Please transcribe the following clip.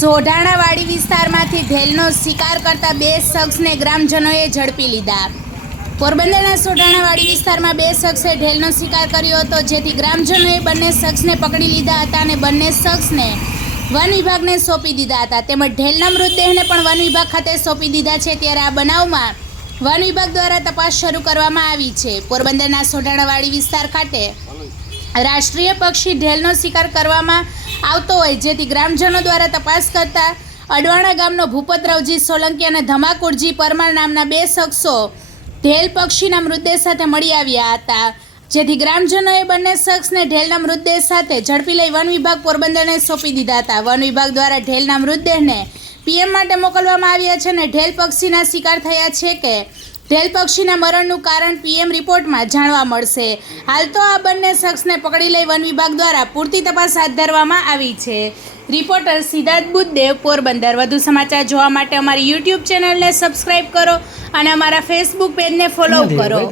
સોઢાણાવાડી વિસ્તારમાંથી ઢેલનો શિકાર કરતા બે શખ્સને ગ્રામજનોએ ઝડપી લીધા. પોરબંદરના સોઢાણાવાડી વિસ્તારમાં બે શખ્સે ઢેલનો શિકાર કર્યો હતો, જેથી ગ્રામજનોએ બંને શખ્સને પકડી લીધા હતા અને બંને શખ્સને વન વિભાગને સોંપી દીધા હતા. તેમજ ઢેલના મૃતદેહને પણ વન વિભાગ ખાતે સોંપી દીધા છે. ત્યારે આ બનાવમાં વન વિભાગ દ્વારા તપાસ શરૂ કરવામાં આવી છે. પોરબંદરના સોઢાણાવાડી વિસ્તાર ખાતે રાષ્ટ્રીય પક્ષી ઢેલનો શિકાર કરવામાં આવતો હોય, જેથી ગ્રામજનો દ્વારા તપાસ કરતા અડવાણા ગામનો ભૂપતરાવજી સોલંકી અને ધમાકુરજી પરમાર નામના બે શખ્સો ઢેલ પક્ષીના મૃતદેહ સાથે મળી આવ્યા હતા. જેથી ગ્રામજનોએ બંને શખ્સને ઢેલના મૃતદેહ સાથે ઝડપી લઈ વન વિભાગ પોરબંદરને સોંપી દીધા હતા. વન વિભાગ દ્વારા ઢેલના મૃતદેહને પીએમ માટે મોકલવામાં આવ્યા છે અને ઢેલ પક્ષીના શિકાર થયા છે કે ઢેલ પક્ષીના મરણનું કારણ પીએમ રિપોર્ટમાં જાણવા મળશે. હાલ તો આ બંને શખ્સને પકડી લઈ વન વિભાગ દ્વારા પૂરતી તપાસ હાથ ધરવામાં આવી છે. રિપોર્ટર સિદ્ધાર્થ બુદ્ધદેવ પોરબંદર. વધુ સમાચાર જોવા માટે અમારી યુટ્યુબ ચેનલને સબસ્ક્રાઇબ કરો અને અમારા ફેસબુક પેજને ફોલો કરો.